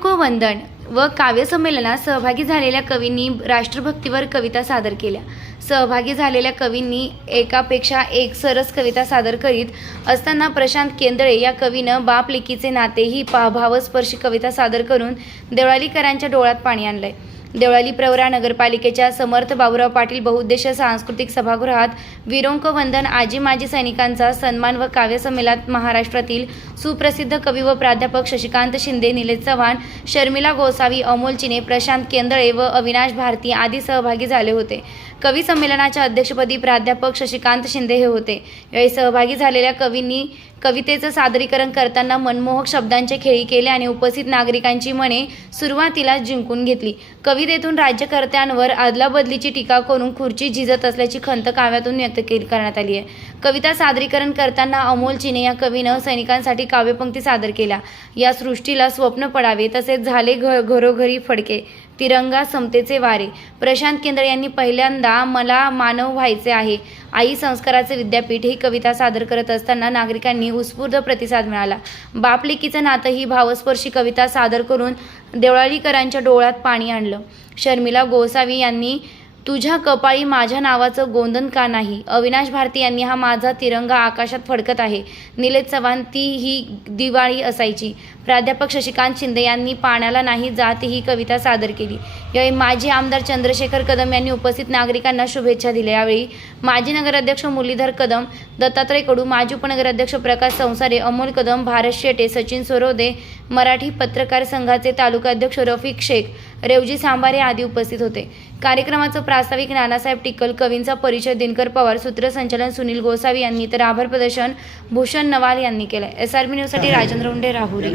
विरोंको वंदन व काव्यसंमेलनात सहभागी झालेल्या कवींनी राष्ट्रभक्तीवर कविता सादर केल्या. सहभागी झालेल्या कवींनी एकापेक्षा एक सरस कविता सादर करीत असताना प्रशांत केंदळे या कवीनं बाप लेकीचे नाते ही पा भावस्पर्शी कविता सादर करून देवळालीकरांच्या डोळ्यात पाणी आणलंय. देवळाली प्रवरा नगरपालिकेच्या समर्थ बाबुराव पाटील बहुउद्देशीय सांस्कृतिक सभागृहात विरोंक वंदन आजी माजी सैनिकांचा सन्मान व काव्यसंमेलनात महाराष्ट्रातील सुप्रसिद्ध कवी व प्राध्यापक शशिकांत शिंदे निलेश चव्हाण शर्मिला गोसावी अमोल चिने प्रशांत केंदळे व अविनाश भारती आदी सहभागी झाले होते. कवी संमेलनाच्या अध्यक्षपदी प्राध्यापक शशिकांत शिंदे हे होते. यावेळी सहभागी झालेल्या कवींनी कवितेचं सादरीकरण करताना मनमोहक शब्दांचे खेळी केले आणि उपस्थित नागरिकांची मने सुरुवातीला जिंकून घेतली. कवितेतून राज्यकर्त्यांवर आदलाबदलीची टीका करून खुर्ची झिजत असल्याची खंत काव्यातून व्यक्त केली करण्यात आली आहे. कविता सादरीकरण करताना अमोल चिने या कवीनं सैनिकांसाठी काव्यपंक्ती सादर केल्या. या सृष्टीला स्वप्न पडावे तसेच झाले घ घरोघरी फडके. तिरंगा समतेचे वारे. प्रशांत केंद्रे यांनी पहिल्यांदा मला मानव व्हायचे आहे. आई संस्काराचे विद्यापीठ ही कविता सादर करत असताना नागरिकांनी उत्स्फूर्त प्रतिसाद मिळाला. बापलेकीचं नातं ही भावस्पर्शी कविता सादर करून देवळालीकरांच्या डोळ्यात पाणी आणलं. शर्मिला गोसावी यांनी तुझ्या कपाळी माझ्या नावाचं गोंधन का नाही? अविनाश भारती यांनी हा माझा तिरंगा आकाशात फडकत आहे. निलेश चव्हाण ती ही दिवाळी असायची. प्राध्यापक शशिकांत शिंदे यांनी पाण्याला नाही जात ही कविता सादर केली. यावेळी माजी आमदार चंद्रशेखर कदम यांनी उपस्थित नागरिकांना शुभेच्छा दिल्या. यावेळी माजी नगराध्यक्ष मुरलीधर कदम दत्तात्रय कडू माजी उपनगराध्यक्ष प्रकाश संसारे अमोल कदम भारत शेटे सचिन सोरोदे मराठी पत्रकार संघाचे तालुकाध्यक्ष रफिक शेख रेवजी सांबारे आदी उपस्थित होते. कार्यक्रमाचं प्रास्ताविक नानासाहेब टिकल कवींचा परिचय दिनकर पवार सूत्रसंचालन सुनील गोसावी यांनी तर आभार प्रदर्शन भूषण नवाल यांनी केलं एस आर बी न्यूजसाठी राजेंद्र उंडे राहुरी.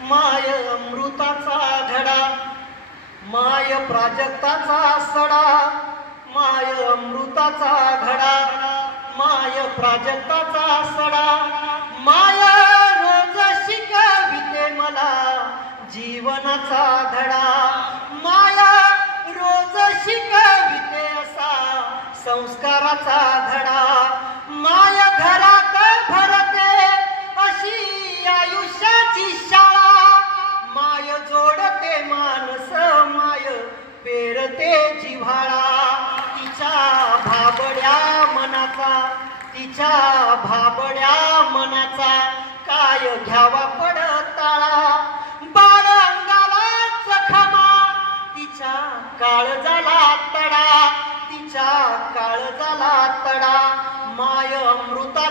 माय अमृताचा घडा माय प्राजक्ताचा सडा माय अमृताचा घडा माय प्राजक्ताचा सडा माय मला जीवनाचा धडा. माया रोज शिकविते असा संस्काराचा धडा. माया घरात भरते अशी आयुष्याची शाळा. माय जोडते मानस माय पेरते जिव्हाळा. तिच्या भाबड्या मनाचा तिच्या भाबड्या मनाचा काय घ्यावा पण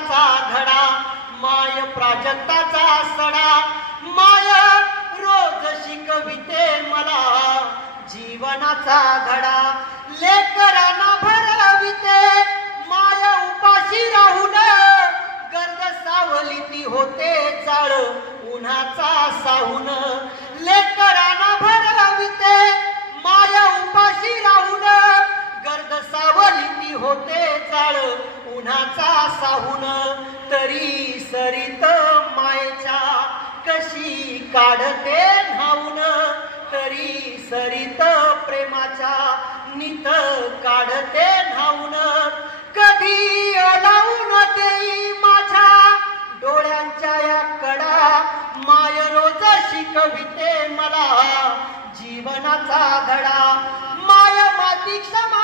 अमृताचा धडा माय प्राजक्ताचा सडा माय रोज शिकविते मला जीवनाचा धडा. लेकरांना भरविते माय उपाशी राहून गर्द सावलीती होते चाळ उन्हाचा साहून लेकरांना भरविते माया उपाशी राहून गर्द सावलीती होते चाळ उन्हाचा साहून तरी सरित मायेच्या कशी काढते धावून तरी सरित प्रेमाच्या नित काढते धावून कधी लावून देई माझ्या डोळ्यांच्या या कडा माय रोज शिकविते मला जीवनाचा धडा. माय माती क्षमा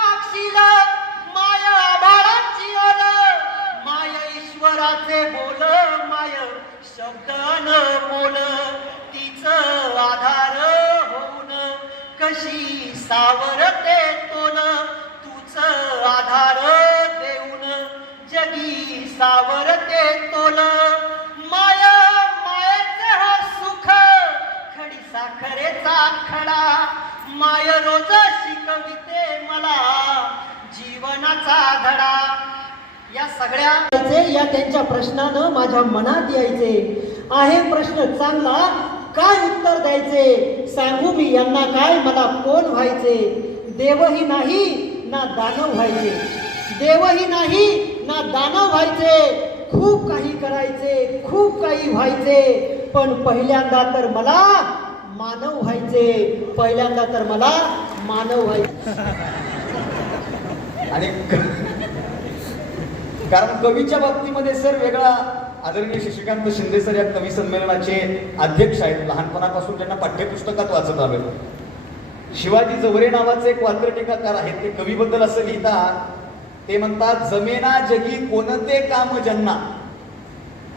माझे बोल माय शब्दन बोल. तीच आधार होऊन कशी सावरते तोल. तूच आधार देऊन जगी सावरते तोल. माय मायेचे हा सुख खडी साखरेचा खडा. माय रोज शिकविते मला जीवनाचा धडा. या सगळ्या या त्यांच्या प्रश्नानं माझ्या मनात यायचे. आहे प्रश्न चांगला काय उत्तर द्यायचे? सांगू मी यांना काय? मला कोण व्हायचे? देवही नाही ना दानव व्हायचे. देवही नाही ना दानव व्हायचे. खूप काही करायचे खूप काही व्हायचे. पण पहिल्यांदा तर मला मानव व्हायचे. पहिल्यांदा तर मला मानव व्हायचे. आणि कारण कवीच्या बाबतीमध्ये सर वेगळा आदरणीय शशिकांत शिंदे सर या कवी संमेलनाचे अध्यक्ष आहेत. लहानपणापासून त्यांना पाठ्यपुस्तकात वाचत आलो शिवाजी जवरे नावाचे एक वात्रटीकाकार आहेत. ते कवीबद्दल असं लिहितात. ते म्हणतात जमेना जगी कोणते काम ज्यांना?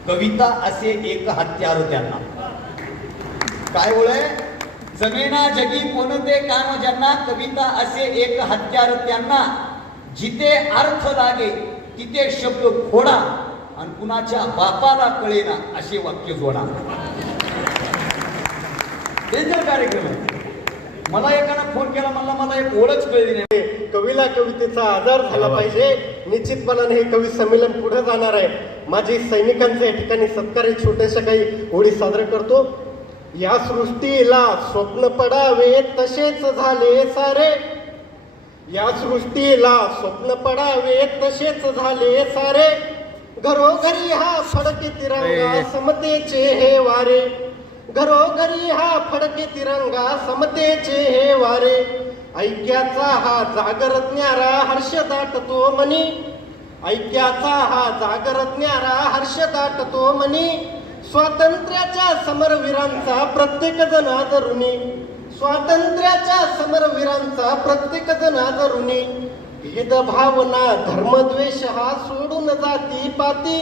कविता असे एक हत्यार त्यांना. काय ओळ जमेना जगी कोणते काम ज्यांना? कविता असे एक हत्यार त्यांना. जिथे अर्थ लागे तिथे शब्द खोडा आणि कुणाच्या बापाला कळेना असे वाक्य जोडा. डेंजर कार्यक्रम. आहे मला एकानं फोन केला मला मला एक ओळख कळली नाही. कवीला कवितेचा आधार झाला पाहिजे. निश्चितपणाने हे कवी संमेलन पुढे जाणार आहे. माझी सैनिकांचे या ठिकाणी सत्कार छोट्याशा काही ओळी सादर करतो. या सृष्टीला स्वप्न पडावे तसेच झाले सारे. या सृष्टीला स्वप्न पडावे तसेच झाले सारे. घरोघरी हा फडके तिरंगा समतेचे हे वारे. घरोघरी हा फडके तिरंगा समतेचे हे वारे. ऐक्याचा हा जागरज्ञारा हर्ष दाटतो मनी. ऐक्याचा हा जागरज्ञारा हर्ष दाटतो मनी. स्वातंत्र्याच्या समरवीरांचा प्रत्येक जण आदरुनी. स्वातंत्र्याच्या समरवीरांचा प्रत्येक जण आदरुनी. भेदभावना धर्मद्वेष हा सोडून जाती पाती.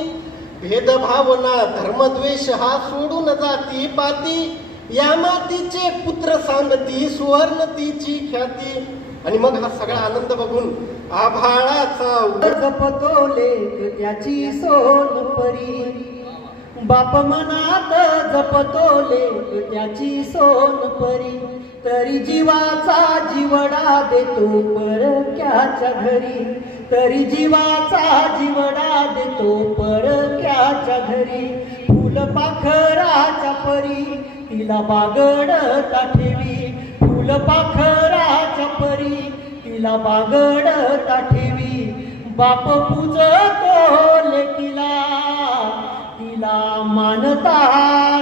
भेदभावना धर्मद्वेष हा सोडून जाती पाती. या मातीचे पुत्र सांगती सुवर्ण तिची ख्याती. आणि मग हा सगळा आनंद बघून आभाळाचा जपतो लेख त्याची सोन परी. बाप मनात जपतो लेख त्याची सोन परी. तरी जीवाचा जीवडा देतो परक्याच्या घरी. तरी जीवाचा जीवडा देतो परक्याच्या घरी. फुल पाखराच्या परी तिला बागडता ठेवी. फुल पाखराच्या परी तिला बागडता ठेवी. बाप पूजतो लेकीला तिला मानता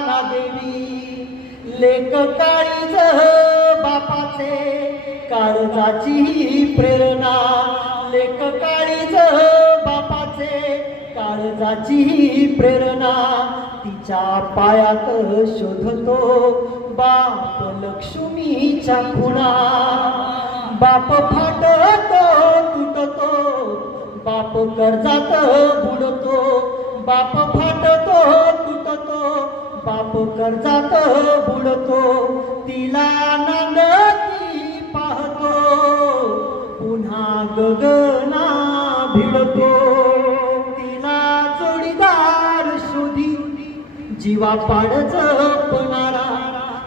ना देवी. लेक काळीज बापाचे काळजाची प्रेरणा. लेक काळीज बापाचे काळजाची प्रेरणा. तिच्या पायात शोधतो बाप लक्ष्मीच्या खुणा. बाप फाटतो तुटतो बाप कर्जात बुडतो. बाप फाटतो तुटतो बाप कर्जात बुडतो. तिला नांगती पाहतो. पुन्हा गगना भिडतो. तिला जोडीदार शोधी. जीवा पाड जपणारा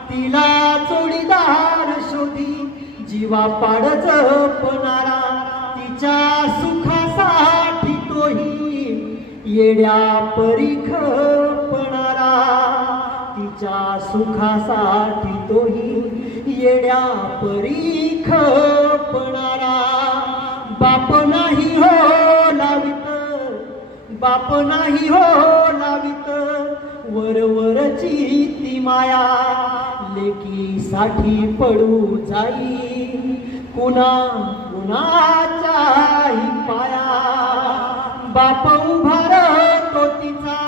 तिला जोडीदार शोधी. जीवा पाड जपणारा तिच्या सुखासाठी तोही येड्या परीख आमच्या सुखासाठी तोही येड्या परी खपणारा. बाप नाही हो लावित बाप नाही हो लावित वरवरची ती माया लेकीसाठी पडू जाई कुणा कुणाच्याही पाया. बाप उभारतो तिचा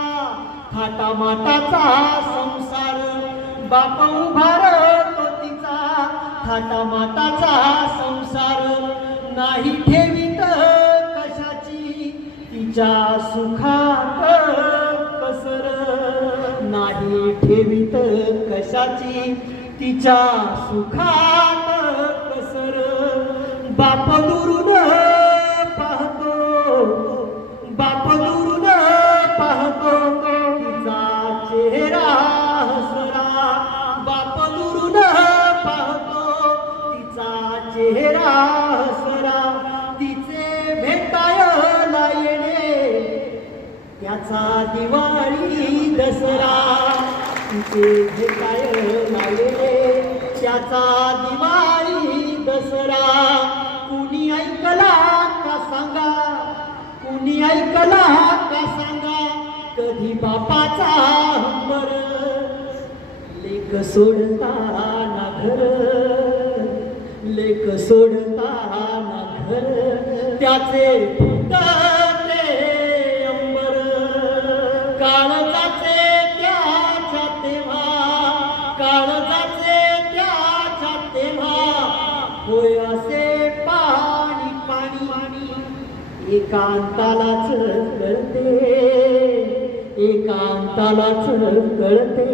थाटा माताचा बाप उभारतो तिचा. थाटामाटाचा संसार नाही ठेवीत कशाची. तिच्या सुखात कसर नाही ठेवीत कशाची. तिच्या सुखात त्याचा दिवाळी दसरा. तिचे काय लागले त्याचा दिवाळी दसरा. कुणी ऐकला का सांगा? कुणी ऐकला का सांगा? कधी बापाचा बर लेक सोडताना घर. लेक सोडताना घर. त्याचे फुटते एकांतालाच कळते एकांतालाच कळते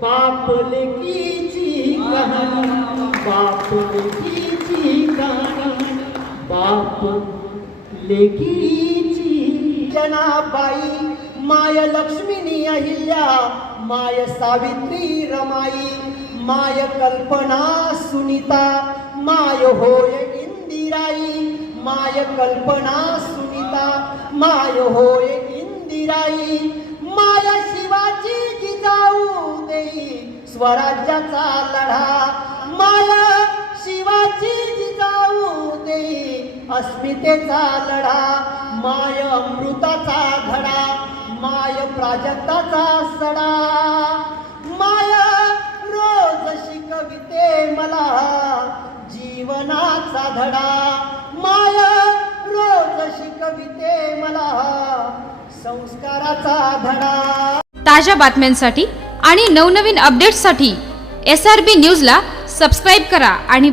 बाप लेकीची कहाणी बाप लेकीची कहाणी बाप लेकीची जनाबाई माय लक्ष्मीनी अहिल्या माय सावित्री रमाई माय कल्पना सुनीता माय होय इंदिराई माय कल्पना माय होय इंदिराई माय शिवाची जिजाऊ देई स्वराज्याचा लढा. माया शिवाची जिजाऊ देई अस्मितेचा लढा. माय अमृताचा धडा माय प्राजक्ताचा सडा. माय रोज शिकविते मला जीवनाचा धडा. माया शिकविते मला संस्काराचा धडा. ताज्या बातम्यांसाठी आणि नवनवीन अपडेट्ससाठी एस आर बी न्यूजला सबस्क्राईब करा आणि